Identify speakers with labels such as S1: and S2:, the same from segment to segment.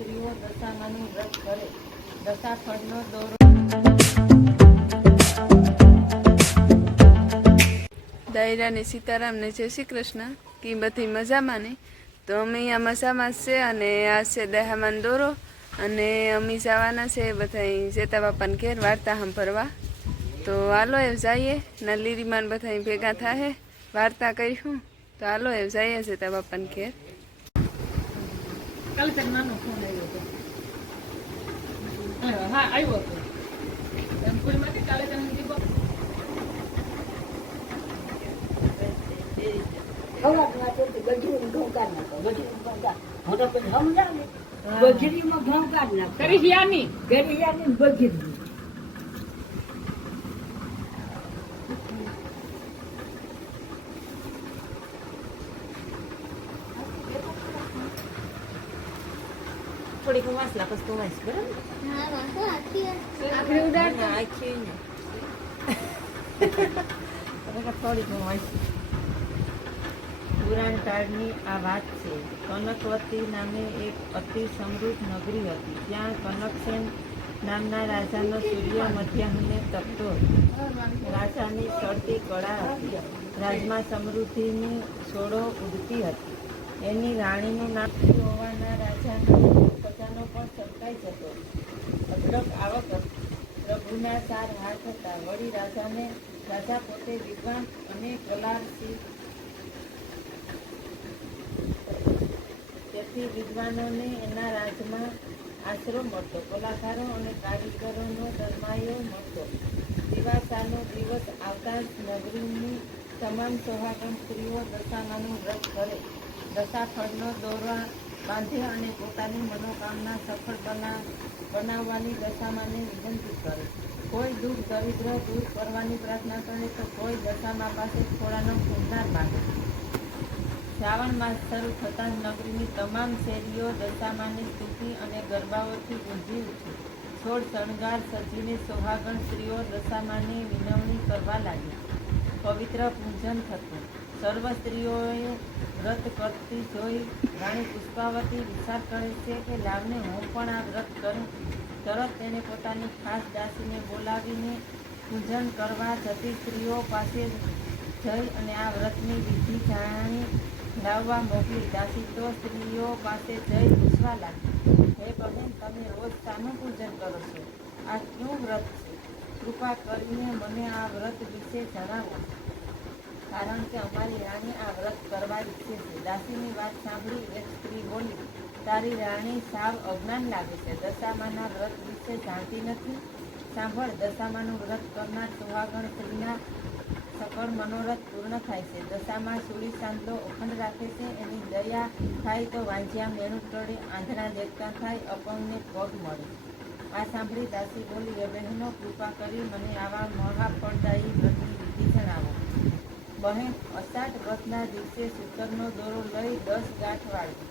S1: સ્ત્રીઓ દશામાનું વ્રત કરે. દશાફળનો દોરો.
S2: દાયરાને સીતારામને જય શ્રી કૃષ્ણ. કે બધી મજામાં ને તો અમે અહીંયા મજામાં છે અને આ છે દહામાન દોરો. અને અમે જવાના છે બધા જેતા બાપાને ઘેર વાર્તા સાંભળવા. તો હાલો એમ જઈએ. નલીરીમાન બધા ભેગા થાય વાર્તા કરીશું. તો હાલો એમ જઈએ જેતા બાપાને ઘેર.
S1: કાલે નાનો ફોન. હા, આવ્યો હતો માટે કાલે તને દીપો
S3: બજરીમાં ઘઉં કાઢ નાખો
S1: કરી હિયાની થોડીક વાસ લા પછી વાસ બરાબર? થોડીક વાસ પુરાણ કાળની આ વાત છે. કનકવતી નામે એક અતિ સમૃદ્ધ નગરી હતી. ત્યાં કનકસેન નામના રાજાનો સૂર્ય મધ્યાહને તપતો રાજાની સળતી કળા હતી. રાજમાં સમૃદ્ધિની છોડો ઉડતી હતી. એની રાણીનું નામ હોવાના રાજાનો ખજાનો પણ છલકાઈ જતો. અઢળક આવક પ્રભુના સાર હાથ હતા વળી રાજાને, રાજા પોતે વિદ્વાન અને કલારસી તેથી વિદ્વાનોને એના રાજમાં આશરો મળતો, કલાકારો અને કારીગરોનો દરમાયો મળતો. દિવાસાનો દિવસ આવતા નગરીની તમામ સોહાગણ સ્ત્રીઓ દશામાનું વ્રત કરે. દશાફળનો દોરા બાંધે અને પોતાની મનોકામના સફળ બના, બનાવવાની દશામાને વિનંતી કરે. કોઈ દુઃખ, દરિદ્ર, દૂર કરવાની પ્રાર્થના કરે તો કોઈ દશામાં પાસે થોડાનો ઉદ્ધાર માગે શ્રાવણ માસ શરૂ થતાં નગરીની તમામ શેરીઓ દશામાની સ્તુતિ અને ગરબાઓથી ગુંજી ઉઠી. છોડ, શણગાર સજીને સોહાગણ સ્ત્રીઓ દશામાની વિનવણી કરવા લાગી પવિત્ર પૂજન થતું. સર્વ સ્ત્રીઓએ વ્રત કરતી જોઈ રાણી પુષ્પાવતી વિચાર કરે છે કે લાવને હું પણ આ વ્રત કરું. તરત તેને પોતાની ખાસ દાસીને બોલાવીને પૂજન કરવા જતી સ્ત્રીઓ પાસે જઈ અને આ વ્રતની વિધિ જાણી લાવવા મોકલી. દાસી તો સ્ત્રીઓ પાસે જઈ પૂછવા લાગી, હે બહેન, તમે રોજ શાનું પૂજન કરો છો? આ શું વ્રત છે? કૃપા કરીને મને આ વ્રત વિશે જણાવો. કારણ કે અમારી રાણી આ વ્રત કરવા ઈચ્છે છે. દાસીની વાત સાંભળી એક સ્ત્રી બોલી, તારી રાણી સાવ અજ્ઞાન લાગે છે. દશામાના વ્રત વિશે જાણતી નથી. સાંભળ, દશામાનું વ્રત કરનાર સુહાગણ સ્ત્રીના સકળ મનોરથ પૂર્ણ થાય છે. દશામાં સુડી સાંતલો અખંડ રાખે છે. એની દયા થાય તો વાંજ્યા મેણું ટળે આંધળા દેખતા થાય, અપંગને પગ મળે. આ સાંભળી દાસી બોલી "હે બહેનો, કૃપા કરી મને આવા મહાફળદાયી વ્રતની વિધિ જણાવો. બહેન અષાઢ વ્રતના દિવસે સૂતરનો દોરો લઈ દસ ગાંઠ વાળી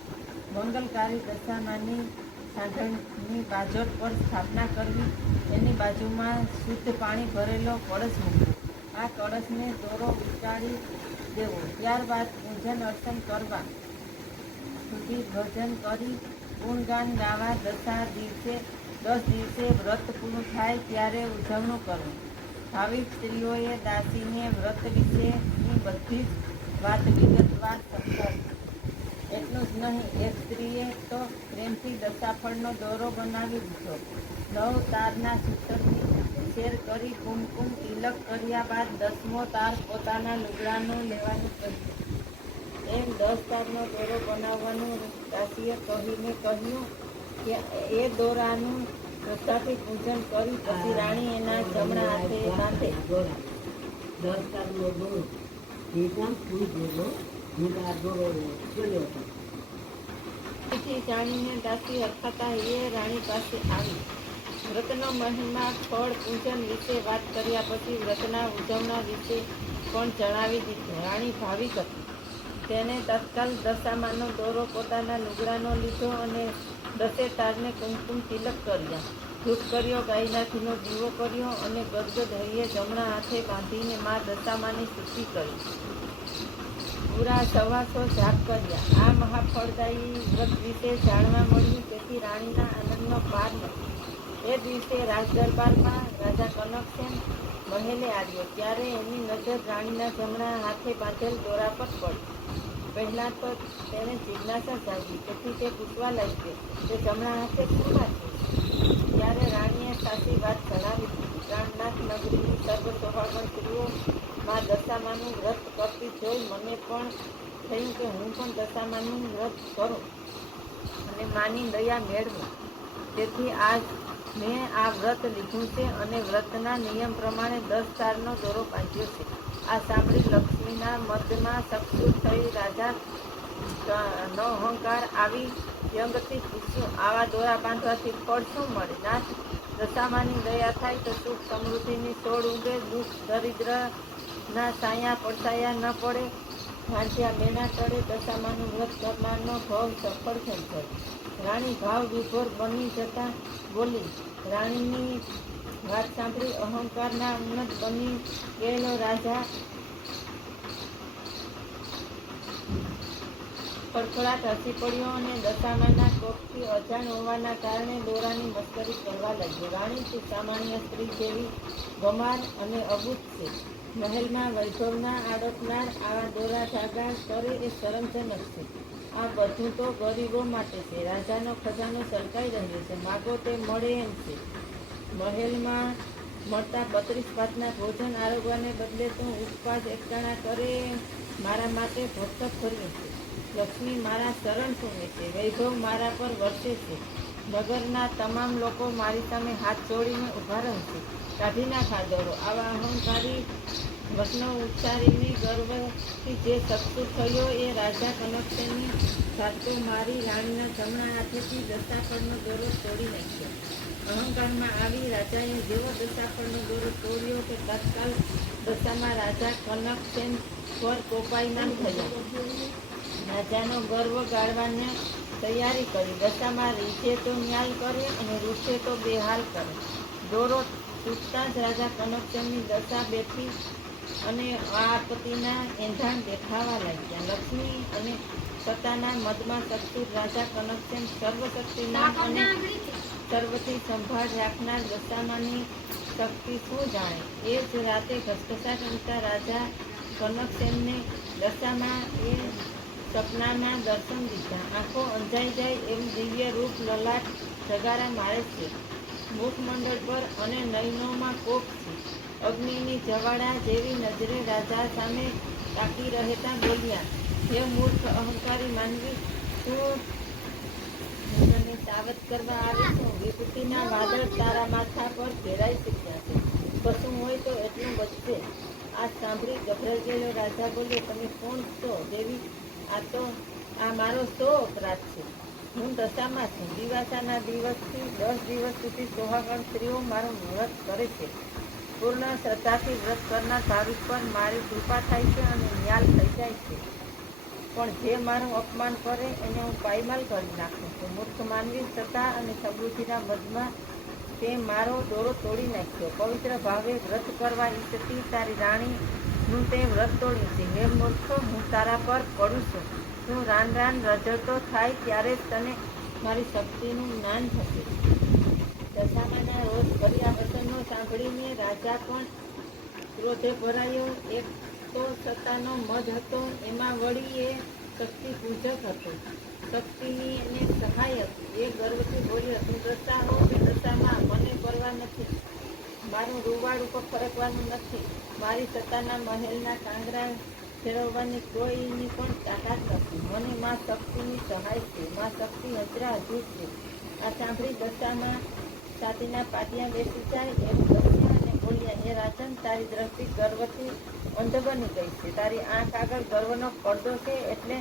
S1: મંગલકારી દશામાની સાંધણની બાજોટ પર સ્થાપના કરવી. એની બાજુમાં શુદ્ધ પાણી ભરેલો કળશ મૂકવો. આ કળશને દોરો ઉતારી દેવો. ત્યારબાદ પૂજન અર્ચન કરવા. સુધી ભજન કરી ગુણગાન ગાવા દશા દિવસે, દસ દિવસે વ્રત પૂરું થાય ત્યારે ઉજવણું કરવું ભાવિક સ્ત્રીઓએ દાસીને વ્રત વિશેની બધી જ વાત વિગતવાર સમજાવી. એટલું જ નહીં એક સ્ત્રીએ તો પ્રેમથી દશાફળનો દોરો બનાવી દીધો. નવ તારના સૂત્રથી શેર કરી કુમકુમ તિલક કર્યા બાદ દસમો તાર પોતાના લુગડાનો લેવાનું કહ્યું. એમ દસ તારનો દોરો બનાવવાનું દાસીએ કહીને કહ્યું કે એ દોરાનું શ્રદ્ધાથી પૂજન કરી, પછી રાણી એના જમણા હાથે સાથે.
S3: દસ કાળનો દોરો જેવો હું આ દોરો જોયો હતો
S1: તેથી જાણીને દાસી અર્થાતા એ રાણી પાસે આવી. વ્રતનો મહિમા, ફળ, પૂજન વિશે વાત કર્યા પછી વ્રતના ઉજવણા વિશે પણ જણાવી દીધું. રાણી ભાવિક હતી. તેને તત્કાલ દશામાનો દોરો પોતાના લુગડાનો લીધો અને દસે તારને કુમકુમ તિલક કર્યા. ધૂપ કર્યો ગાયના ઘીનો દીવો કર્યો અને ગદગદ હૈયે જમણા હાથે બાંધીને મા દશામાની સ્તુતિ કરી. પૂરા સવાસો જાપ કર્યા. આ મહાફળદાયી વ્રત વિશે જાણવા મળ્યું તેથી રાણીના આનંદનો પાર નથી એ દિવસે રાજદરબારમાં રાજા કનકસેન મહેલે આવ્યો. ત્યારે એની નજર રાણીના જમણા હાથે બાંધેલ દોરા પર પડી. પહેલાં તો તેણે જિજ્ઞાસા જાગી તેથી તે પૂછવા કે તે જમણા હાથે શું છે? ત્યારે રાણીએ સાચી વાત જણાવી પ્રાણનાથ નગરીની સર્વ સોહાગણ સ્ત્રીઓ માં દશામાનું વ્રત કરતી જોઈ મને પણ થયું કે હું પણ દશામાનું વ્રત કરું અને માની દયા મેળવું. તેથી આજ મેં આ વ્રત લીધું છે અને વ્રતના નિયમ પ્રમાણે દસ તારનો દોરો બાંધ્યો છે. આ સાંભળી લક્ષ્મીના મતમાં સક્ષુ થઈ રાજા નો અહંકાર આવી વ્યંગથી પૂછ્યું, આવા દોરા બાંધવાથી ફળ શું મળે? નાથ, દશામાની દયા થાય તો સુખ સમૃદ્ધિની સોડ ઉગે, દુઃખ દરિદ્ર ના સાયા પડસાયા ન પડે ભાંજ્યા મેણા તળે, દશામાનું વ્રત કરનારનો ભાવ સફળ થઈ જાય. રાણી ભાવ વિભોર બની જતા બોલી, રાણીની વાત સાંભળી અહંકારના ઉન્નત બની ગયેલો રાજા ખડખડાટ હસી પડ્યો અને દશામાના કોપથી અજાણ હોવાના કારણે દોરાની મસ્કરી કરવા લાગ્યો. રાણી, તે સામાન્ય સ્ત્રી જેવી ગમાર અને અબૂત છે. મહેલમાં વૈભવના આડોટનાર આવા દોરા ધાગા કરે એ શરમજનક છે. આ બધું તો ગરીબો માટે છે. રાજાનો ખજાનો સરકાઈ રહ્યો છે. માગો તે મળે એમ છે. મહેલમાં મળતા બત્રીસ પાતના ભોજન આરોગવાને બદલે તું ઉપવાસ એકટાણા કરે મારા માટે ભક્ત ફરવે છે. લક્ષ્મી મારા શરણ સુમે છે. વૈભવ મારા પર વર્ષે છે. નગરના તમામ લોકો મારી સામે હાથ જોડીને ઊભા રહેશે કાઢીના કાઢી નાખા દોરો આવા અહંકારી વચનો ઉચ્ચારીને ગર્વથી જે શક્તુ થયો એ રાજા કનકસેનની સાતો મારી રાણીના જમણા હાથેથી દશાપરનો દોરો તોડી નાખ્યો. અહંકારમાં આવી રાજાએ જેવો દશાપરનો દોરો તોડ્યો કે તત્કાલ દશામાં રાજા કનકસેન પર નામ થયો. રાજાનો ગર્વ ગાળવાને તૈયારી કરી. દશામાં રીછે તો ન્યાય કરે અને રૂઠે તો બેહાલ કરે દોરો તૂટતા જ રાજા કનકચંદની દશા બેઠી અને આ પતિના એંધાણ દેખાવા લાગ્યા. લક્ષ્મી અને સત્તાના મદમાં સત્તુર રાજા કનકચંદ સર્વશક્તિમાન અને સર્વથી સંભાળ રાખનાર દશામાની શક્તિ શું જાણે? એ જ રાતે ઘસઘસાટ કરતા રાજા કનકસેનને દશામાં એ સપનાના દર્શન દીધા. આંખો અંજાઈ જાય એવું દિવ્ય રૂપ લલાટ જગારા મારે છે. મુખમંડળ પર અને નયનોમાં કોપ છે. અગ્નિની જવાળા જેવી નજરે રાજા સામે તાકી રહેતા બોલ્યા, હે મૂર્ખ અહંકારી માનવી, તું સાવધ કરવા આવે છું. વિભૂતિના વાદળ તારા માથા પર ઘેરાઈ ચૂક્યા છે. કશું હોય તો એટલું બચશે. આ સાંભળી ગભરાઈ ગયેલો રાજા બોલ્યો, તમે કોણ છો, દેવી? આ તો, આ મારો શો અપરાધ છે. હું દશામાં છું. દિવાસાના દિવસથી, દસ દિવસ સુધી સોહાગણ સ્ત્રીઓ મારું વ્રત કરે છે. પૂર્ણ શ્રદ્ધાથી વ્રત કરનાર ભાવિક પર મારી કૃપા થાય છે અને ન્યાલ થઈ જાય છે. પણ જે મારું અપમાન કરે એને હું પાયમાલ કરી નાખું છું. મૂર્ખ માનવી સત્તા અને સમૃદ્ધિના મધમાં તે મારો દોરો તોડી નાખ્યો. પવિત્ર ભાવે વ્રત કરવા ઈચ્છતી તારી રાણીનું તે વ્રત તોડ્યું છે. હે મૂર્ખ, હું તારા પર પડું છું. તું રાન રાન રજડતો થાય ત્યારે જ તને મારી શક્તિનું જ્ઞાન થશે. દશામાના રોજ કર્યા વચનો સાંભળીને રાજા પણ ક્રોધે ભરાયો. એક તો સત્તાનો મધ હતો, એમાં વળી એ શક્તિ પૂજક હતો. શક્તિની એને સહાયક એ ગર્વથી બોલ્યો તું દશા હો કે દશામાં મને કરવા નથી. મારું રૂવાડ ઉપર ફરકવાનું નથી. મારી સત્તાના મહેલના કાંગરા ફેરવવાની કોઈની પણ તાકાત નથી. મને માં શક્તિની સહાય છે. માં શક્તિ હજરા હજુ છે. આ સાંભળી દશામાં છાતીના પાટિયા બેસી જાય એમ અને બોલ્યા, હે રાજન, તારી દ્રષ્ટિ ગર્વથી અંધ બની ગઈ છે. તારી આંખ આગળ ગર્વનો પડદો છે એટલે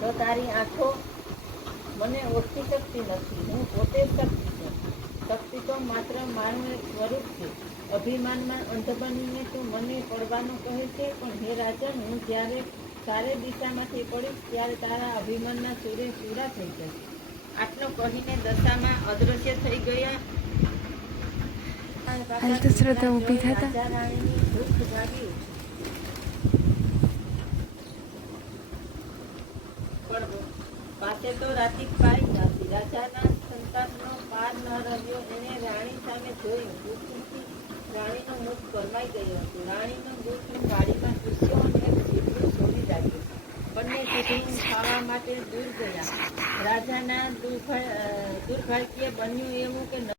S1: તો તારી આંખો મને ઓળખી શકતી નથી. હું પોતે શક્તિ છું. શક્તિ તો માત્ર મારું એક સ્વરૂપ છે. અભિમાનમાં અંધ બનીને તું મને પડવાનું કહે છે, પણ હે રાજન, હું જ્યારે ચારે દિશામાંથી પડીશ ત્યારે તારા અભિમાનના સૂર્ય પૂરા થઈ જશે. આટલો કહીને દશામાં અદૃશ્ય થઈ ગયા.
S2: હાલ તો શ્રદ્ધા ઊભી થતા.
S1: દુઃખ ખુશીથી રાણીનું મુખ ગરમાઈ ગયો હતો. રાણીનું ઝીબ્રું શોધી બંને ખાવા માટે દૂર ગયા. રાજાના દુર્ભા- દુર્ભાગ્ય બન્યું એવું કે